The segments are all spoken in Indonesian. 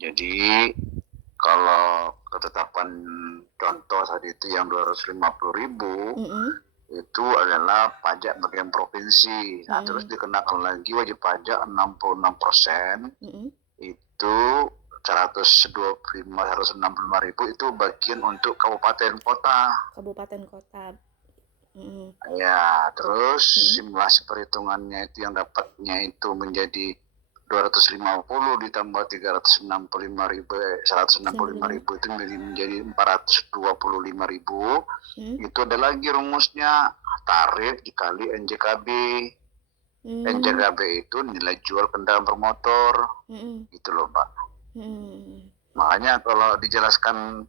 Jadi kalau ketetapan contoh tadi itu yang 250.000 Mm-mm. itu adalah pajak bagian provinsi. Nah, terus Mm-mm. dikenakan lagi wajib pajak 66%, Mm-mm. itu 165.000 itu bagian untuk kabupaten kota. Kabupaten kota. Mm-mm. Ya, terus Mm-mm. simulasi perhitungannya itu yang dapatnya itu menjadi 250 ditambah 365.000, 95. 165.000 itu menjadi 425.000. Mm. Itu ada lagi rumusnya, tarif dikali NJKB. Mm. NJKB itu nilai jual kendaraan bermotor, Mm. gitu loh Pak. Mm. Makanya kalau dijelaskan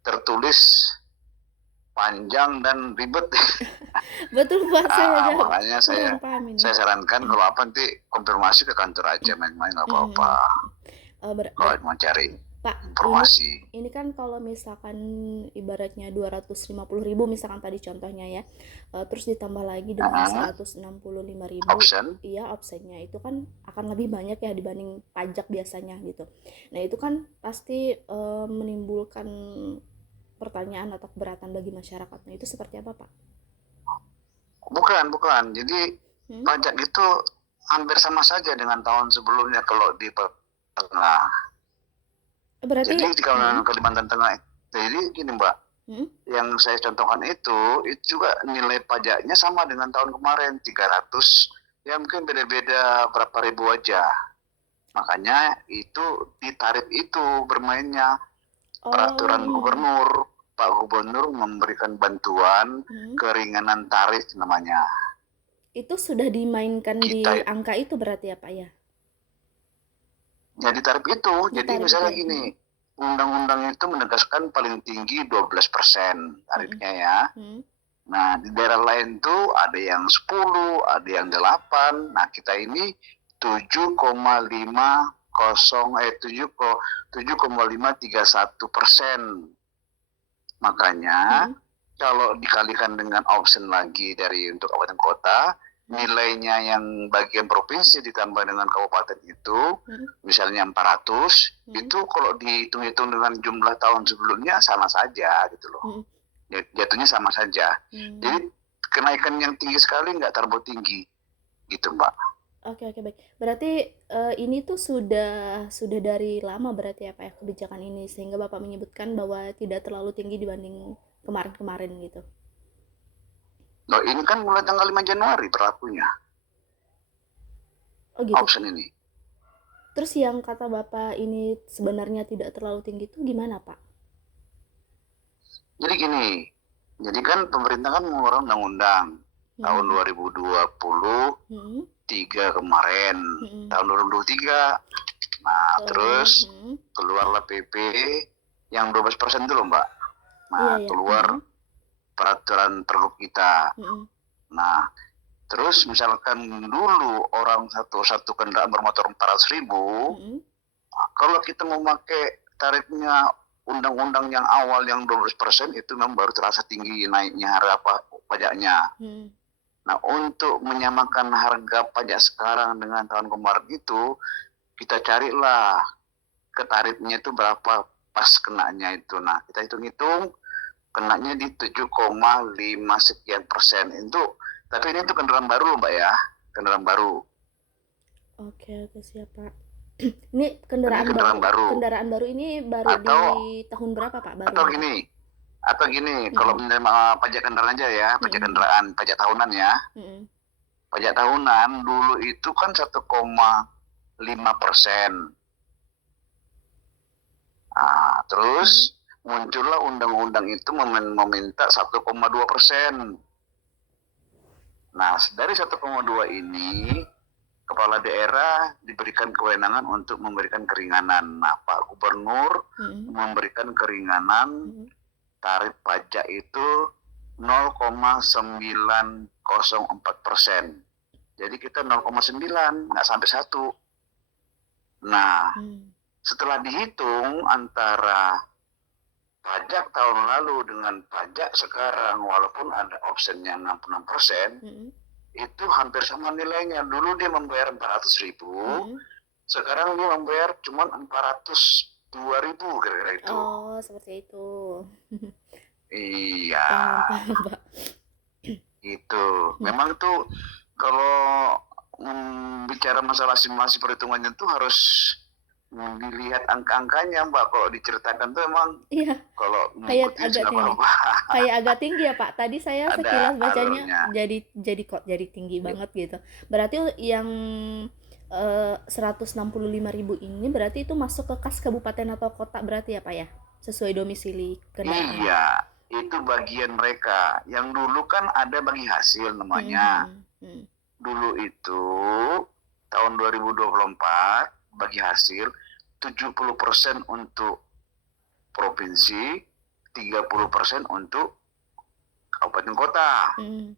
tertulis panjang dan ribet. Betul Pak, saya aja Makanya saya kurang paham ini. saya sarankan kalau apa nanti konfirmasi ke kantor aja, main-main nggak apa-apa Mm. kalau mau cari Pak, informasi. ini kan kalau misalkan ibaratnya 250.000 misalkan tadi contohnya ya, terus ditambah lagi dengan 165.000, Option. iya offsetnya itu kan akan lebih banyak ya dibanding pajak biasanya gitu. Nah itu kan pasti menimbulkan pertanyaan atau keberatan bagi masyarakat. Nah itu seperti apa Pak? Bukan. Jadi Hmm? pajak itu hampir sama saja dengan tahun sebelumnya kalau di Tengah. Berarti Jadi di Kalimantan Tengah. Jadi gini Mbak, hmm? yang saya contohkan itu juga nilai pajaknya sama dengan tahun kemarin 300, ya mungkin beda-beda berapa ribu aja. Makanya itu di tarif itu bermainnya. Peraturan Oh, gubernur, Pak Gubernur memberikan bantuan hmm. keringanan tarif namanya. Itu sudah dimainkan di Kita angka itu berarti ya Pak ya? jadi tarif itu, Di jadi tarif itu misalnya ya? gini, Hmm. undang-undang itu menegaskan paling tinggi 12% Hmm. tarifnya ya. Hmm. Nah, di daerah lain tuh ada yang 10, ada yang 8. Nah, kita ini 7,531%. Makanya Hmm. kalau dikalikan dengan option lagi dari untuk kabupaten kota, Hmm. nilainya yang bagian provinsi ditambah dengan kabupaten itu, Hmm. misalnya 400, Hmm. itu kalau dihitung-hitung dengan jumlah tahun sebelumnya sama saja gitu loh. Hmm. Jatuhnya sama saja. Hmm. Jadi kenaikan yang tinggi sekali nggak terlalu tinggi gitu Mbak. Oke oke baik. Berarti ini tuh sudah dari lama berarti ya Pak ya kebijakan ini sehingga Bapak menyebutkan bahwa tidak terlalu tinggi dibanding kemarin-kemarin gitu. Nah, ini kan mulai tanggal 5 Januari berlakunya Oh gitu. option ini. Terus yang kata Bapak ini sebenarnya tidak terlalu tinggi itu gimana Pak? Jadi gini, jadi kan pemerintah kan mengeluarkan undang-undang tahun Hmm. 2023 Hmm. kemarin, Hmm. tahun 2023. Nah, terus Oh, hmm. keluarlah PP yang 12% itu loh Mbak. Nah, Iya ya. keluar Hmm. peraturan pergub kita. Hmm. Nah, terus misalkan dulu orang satu kendaraan bermotor 400.000, Hmm. kalau kita memakai tarifnya undang-undang yang awal yang 12% itu memang baru terasa tinggi naiknya harga pajaknya. Hmm. Nah, untuk menyamakan harga pajak sekarang dengan tahun kemarin itu, kita carilah ke tarifnya itu berapa pas kenanya itu. Nah, kita hitung-hitung kenanya di 7,5 sekian persen. Itu, tapi ini tuh kendaraan baru Mbak ya, kendaraan baru. Oke oke siap Pak. Ini Ini kendaraan kendaraan baru. baru. Kendaraan baru ini baru di Atau tahun berapa Pak atau barunya Pak? gini, atau gini, kalau Hmm. menerima pajak kendaraan aja ya, pajak Hmm. kendaraan, pajak tahunan ya. Hmm. Pajak tahunan dulu itu kan 1,5%. Nah, terus Hmm. muncullah undang-undang itu meminta 1,2%. Nah, dari 1,2 ini, kepala daerah diberikan kewenangan untuk memberikan keringanan. Nah, Pak Gubernur Hmm. memberikan keringanan Hmm. tarif pajak itu 0,904%. Jadi kita 0,9, nggak sampai 1. Nah, Hmm. setelah dihitung antara pajak tahun lalu dengan pajak sekarang, walaupun ada optionnya 66%, Hmm. itu hampir sama nilainya. Dulu dia membayar 400.000, Hmm. Sekarang dia membayar cuma 402.000 kira-kira itu. Oh, seperti itu. Iya, Paham, paham, Pak. itu. Hmm. Memang tuh kalau bicara masalah simulasi perhitungannya tuh harus dilihat angka-angkanya, Mbak. Kalau diceritakan tuh emang Iya, kalau kayak ngikutin agak nggak tinggi. apa-apa. Kayak agak tinggi ya, Pak. Tadi saya Ada sekilas bacanya alurnya. jadi kok jadi tinggi banget gitu. Berarti yang 165.000 ini berarti itu masuk ke kas kabupaten atau kota berarti ya, Pak ya? Sesuai domisili kendaraan. Iya, itu bagian mereka. Yang dulu kan ada bagi hasil Hmm, namanya. hmm, hmm, Dulu itu tahun 2024 bagi hasil 70% untuk provinsi, 30% untuk kabupaten kota. hmm,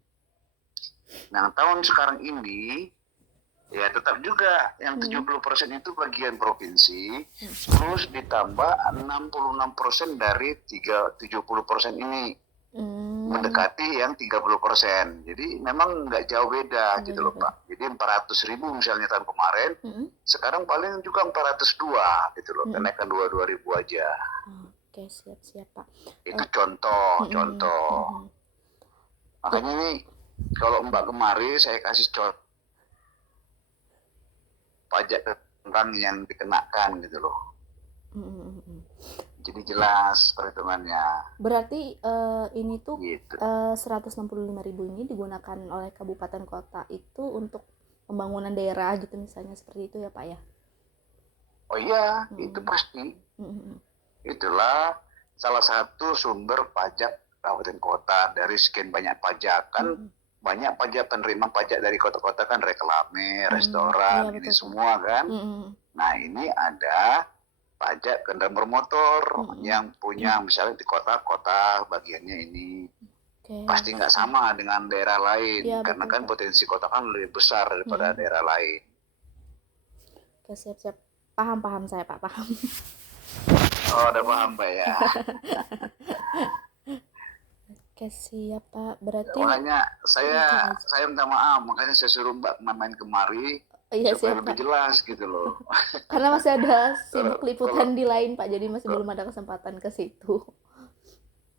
Nah, tahun sekarang ini ya tetap juga yang hmm, 70% itu bagian provinsi, hmm, terus ditambah 66% dari 70% ini hmm, mendekati yang 30%. Jadi memang nggak jauh beda nggak gitu loh jauh beda. Pak. Jadi 400.000 misalnya tahun kemarin, Hmm, sekarang paling juga 402 gitu loh, hmm. kenaikan 2.000 aja. Oke, siap-siap, Pak. Itu Eh, contoh, hmm, contoh. hmm, hmm. Tuh, Makanya ini kalau Mbak kemari saya kasih contoh pajak tentang yang dikenakan gitu loh. hmm, hmm, hmm. Jadi jelas perhitungannya Berarti ini tuh gitu. 165.000 ini digunakan oleh kabupaten kota itu untuk pembangunan daerah gitu misalnya seperti itu ya, Pak ya. Oh iya, itu Hmm, pasti. hmm, hmm, Itulah salah satu sumber pajak kabupaten kota dari sekian banyak pajak hmm, kan, hmm, banyak pajak penerima pajak dari kota-kota kan, reklame, hmm. Iya restoran, ini betul, Pak. semua kan. Hmm, hmm, Nah ini ada pajak kendaraan bermotor hmm, yang hmm. punya misalnya di kota-kota bagiannya ini Oke, pasti nggak siap. sama dengan daerah lain Iya karena betul, kan Pak. potensi kota kan lebih besar Hmm, daripada hmm. daerah lain. Oke, siap-siap. Paham, paham saya, Pak, paham. Oh, udah paham Mbak ya. Oke, siap, Pak. Berarti Makanya itu aja. saya minta maaf, makanya saya suruh Mbak main kemari Iya, supaya siap, lebih Pak. jelas gitu loh. Karena masih ada kalau sibuk kalau liputan di lain, Pak, jadi masih belum ada kesempatan ke situ.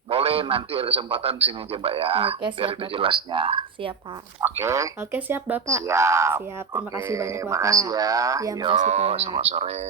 boleh nanti ada kesempatan sini aja Mbak ya, Oke, biar siap, lebih Bapak. jelasnya. Siap, Pak. Oke, Oke, siap, Bapak. siap. Siap. Terima Oke, kasih banyak, makasih Bapak. ya. Ya, Yo, makasih, selamat Pak. sore.